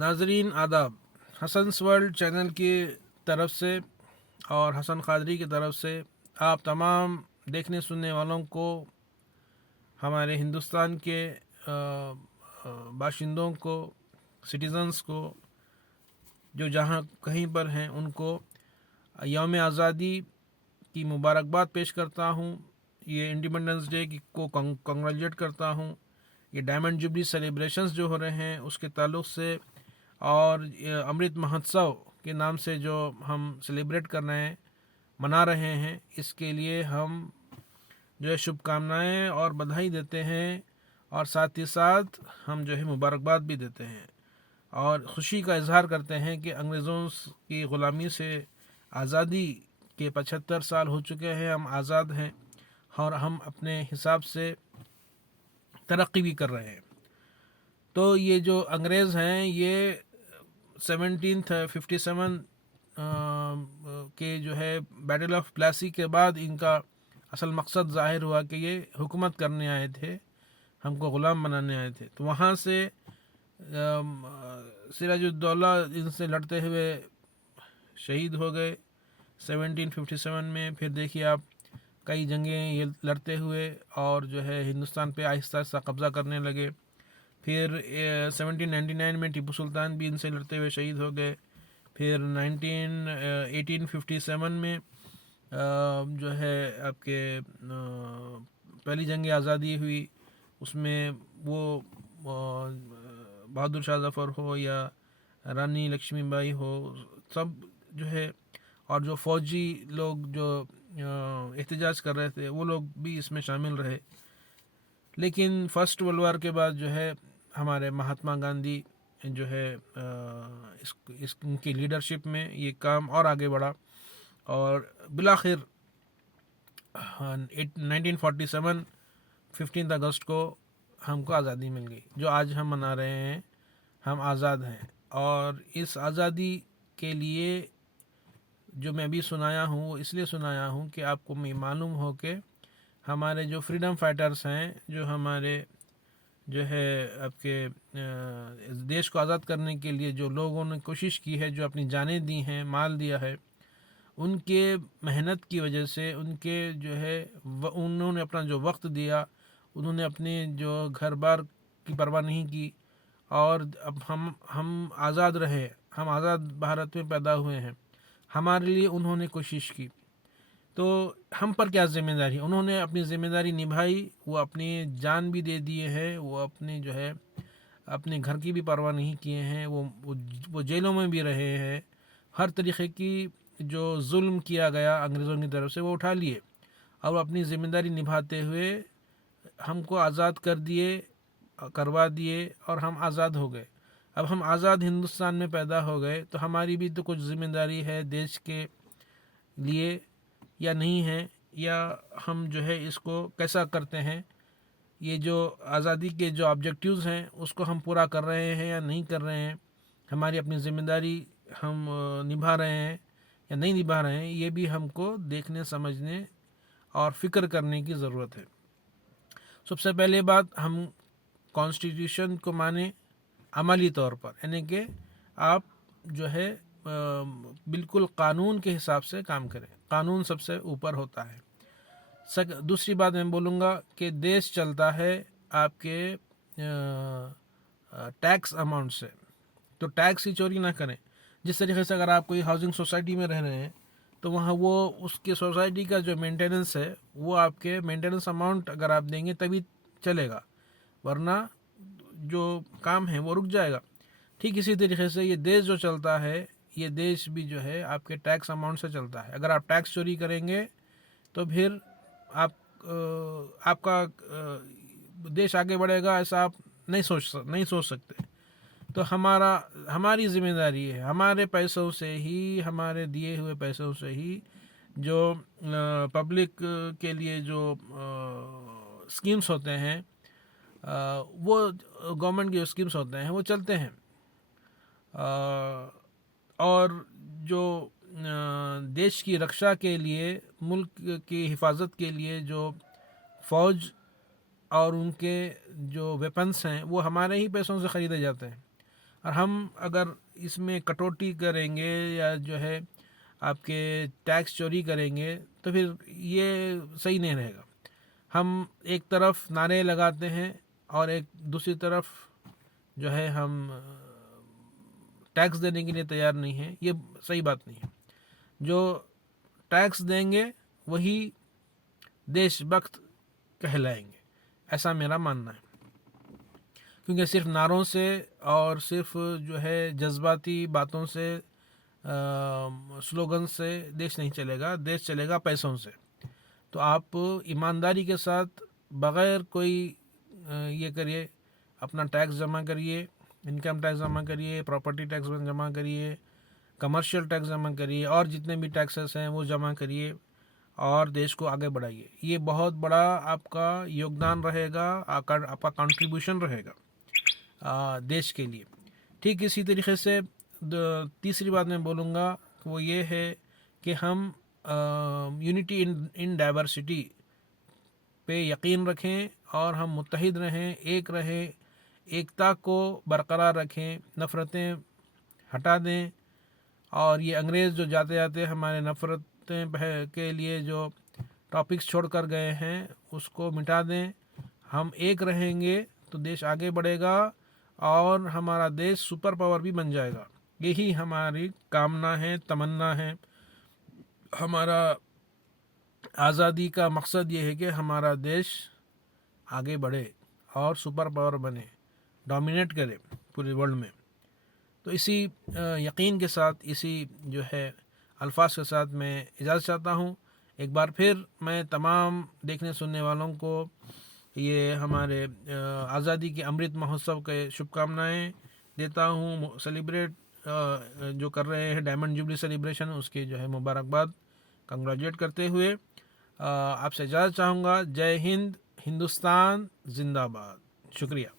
नाजरीन आदाब। Hassan's world channel की तरफ से और हसन कादरी की तरफ से आप तमाम देखने सुनने वालों को, हमारे हिंदुस्तान के बाशिंदों को, सिटीज़न्स को, जो जहाँ कहीं पर हैं, उनको यौम आज़ादी की मुबारकबाद पेश करता हूँ। ये इंडिपेंडेंस डे को कंग्रेचुलेट करता हूँ। ये डायमंड जुबली सेलिब्रेशंस जो हो रहे हैं उसके ताल्लुक़ से, और अमृत महोत्सव के नाम से जो हम सेलिब्रेट कर रहे हैं, मना रहे हैं, इसके लिए हम जो है शुभकामनाएँ और बधाई देते हैं, और साथ ही साथ हम जो है मुबारकबाद भी देते हैं और ख़ुशी का इजहार करते हैं कि अंग्रेज़ों की ग़ुलामी से आज़ादी के 75 साल हो चुके हैं। हम आज़ाद हैं और हम अपने हिसाब से तरक्की भी कर रहे हैं। तो ये जो अंग्रेज़ हैं, ये 1757 के जो है बैटल ऑफ प्लासी के बाद इनका असल मकसद ज़ाहिर हुआ कि ये हुकूमत करने आए थे, हमको ग़ुलाम बनाने आए थे। तो वहाँ से सिराजुद्दौला इनसे लड़ते हुए शहीद हो गए 1757 में। फिर देखिए आप, कई जंगें ये लड़ते हुए और जो है हिंदुस्तान पे आहिस्ता आहिस्ता कब्ज़ा करने लगे। फिर 1799 में टीपू सुल्तान भी इनसे लड़ते हुए शहीद हो गए। फिर 1857 में जो है आपके पहली जंग आज़ादी हुई, उसमें वो बहादुर शाह जफ़र हो या रानी लक्ष्मीबाई हो, सब जो है, और जो फ़ौजी लोग जो एहतजाज कर रहे थे वो लोग भी इसमें शामिल रहे। लेकिन फ़र्स्ट वर्ल्ड वार के बाद जो है हमारे महात्मा गांधी जो है इनकी लीडरशिप में ये काम और आगे बढ़ा, और बिलाखिर 1947 15 अगस्त को हमको आज़ादी मिल गई, जो आज हम मना रहे हैं। हम आज़ाद हैं, और इस आज़ादी के लिए जो मैं अभी सुनाया हूँ वो इसलिए सुनाया हूँ कि आपको मालूम हो कि हमारे जो फ्रीडम फाइटर्स हैं, जो हमारे जो है आपके इस देश को आज़ाद करने के लिए जो लोगों ने कोशिश की है, जो अपनी जानें दी हैं, माल दिया है, उनके मेहनत की वजह से, उनके जो है उन्होंने अपना जो वक्त दिया, उन्होंने अपने जो घर बार की परवाह नहीं की, और अब हम आज़ाद रहे, हम आज़ाद भारत में पैदा हुए हैं, हमारे लिए उन्होंने कोशिश की। तो हम पर क्या ज़िम्मेदारी? उन्होंने अपनी ज़िम्मेदारी निभाई, वो अपनी जान भी दे दिए हैं, वो अपने जो है अपने घर की भी परवाह नहीं किए हैं, वो जेलों में भी रहे हैं, हर तरीक़े की जो जुल्म किया गया अंग्रेज़ों की तरफ से वो उठा लिए, और अपनी ज़िम्मेदारी निभाते हुए हमको आज़ाद करवा दिए, और हम आज़ाद हो गए। अब हम आज़ाद हिंदुस्तान में पैदा हो गए, तो हमारी भी तो कुछ ज़िम्मेदारी है देश के लिए, या नहीं है, या हम जो है इसको कैसा करते हैं, ये जो आज़ादी के जो ऑब्जेक्टिव्स हैं उसको हम पूरा कर रहे हैं या नहीं कर रहे हैं, हमारी अपनी ज़िम्मेदारी हम निभा रहे हैं या नहीं निभा रहे हैं, ये भी हमको देखने, समझने और फ़िक्र करने की ज़रूरत है। सबसे पहले बात, हम कॉन्स्टिट्यूशन को माने अमली तौर पर, यानी कि आप जो है बिल्कुल कानून के हिसाब से काम करें, कानून सबसे ऊपर होता है। दूसरी बात मैं बोलूँगा कि देश चलता है आपके टैक्स अमाउंट से, तो टैक्स की चोरी ना करें। जिस तरीके से अगर आप कोई हाउसिंग सोसाइटी में रह रहे हैं, तो वहाँ वो उसके सोसाइटी का जो मेंटेनेंस है, वो आपके मेंटेनेंस अमाउंट अगर आप देंगे तभी चलेगा, वरना जो काम है वो रुक जाएगा। ठीक इसी तरीके से ये देश जो चलता है, ये देश भी जो है आपके टैक्स अमाउंट से चलता है। अगर आप टैक्स चोरी करेंगे तो फिर आपका देश आगे बढ़ेगा, ऐसा आप नहीं सोच सकते। तो हमारी ज़िम्मेदारी है, हमारे पैसों से ही, हमारे दिए हुए पैसों से ही जो पब्लिक के लिए जो स्कीम्स होते हैं, वो गवर्नमेंट के स्कीम्स होते हैं, वो चलते हैं। और जो देश की रक्षा के लिए, मुल्क की हिफाजत के लिए जो फ़ौज और उनके जो वेपन्स हैं, वो हमारे ही पैसों से ख़रीदे जाते हैं। और हम अगर इसमें कटौती करेंगे या जो है आपके टैक्स चोरी करेंगे तो फिर ये सही नहीं रहेगा। हम एक तरफ नारे लगाते हैं और एक दूसरी तरफ जो है हम टैक्स देने के लिए तैयार नहीं है, ये सही बात नहीं है। जो टैक्स देंगे वही देशभक्त कहलाएंगे, ऐसा मेरा मानना है। क्योंकि सिर्फ नारों से और सिर्फ जो है जज्बाती बातों से, स्लोगन से देश नहीं चलेगा, देश चलेगा पैसों से। तो आप ईमानदारी के साथ बग़ैर कोई ये करिए, अपना टैक्स जमा करिए, इनकम टैक्स जमा करिए, प्रॉपर्टी टैक्स जमा करिए, कमर्शियल टैक्स जमा करिए, और जितने भी टैक्सेस हैं वो जमा करिए और देश को आगे बढ़ाइए। ये बहुत बड़ा आपका योगदान रहेगा, आपका कंट्रीब्यूशन रहेगा देश के लिए। ठीक इसी तरीके से तीसरी बात मैं बोलूँगा वो ये है कि हम यूनिटी इन डाइवर्सिटी पे यकीन रखें और हम मुत्तहिद रहें, एक रहें, एकता को बरकरार रखें, नफ़रतें हटा दें। और ये अंग्रेज़ जो जाते जाते हमारे नफ़रतें के लिए जो टॉपिक्स छोड़ कर गए हैं उसको मिटा दें। हम एक रहेंगे तो देश आगे बढ़ेगा और हमारा देश सुपर पावर भी बन जाएगा। यही हमारी कामना है, तमन्ना है। हमारा आज़ादी का मकसद ये है कि हमारा देश आगे बढ़े और सुपर पावर बने, डोमिनेट करे पूरे वर्ल्ड में। तो इसी यकीन के साथ, इसी जो है अल्फाज के साथ मैं इजाज़त चाहता हूँ। एक बार फिर मैं तमाम देखने सुनने वालों को ये हमारे आज़ादी के अमृत महोत्सव के शुभकामनाएं देता हूँ। सेलिब्रेट जो कर रहे हैं डायमंड जुबली सेलिब्रेशन, उसकी जो है मुबारकबाद कंग्रेचुलेट करते हुए आपसे इजाज़त चाहूँगा। जय हिंद, हिंदुस्तान जिंदाबाद। शुक्रिया।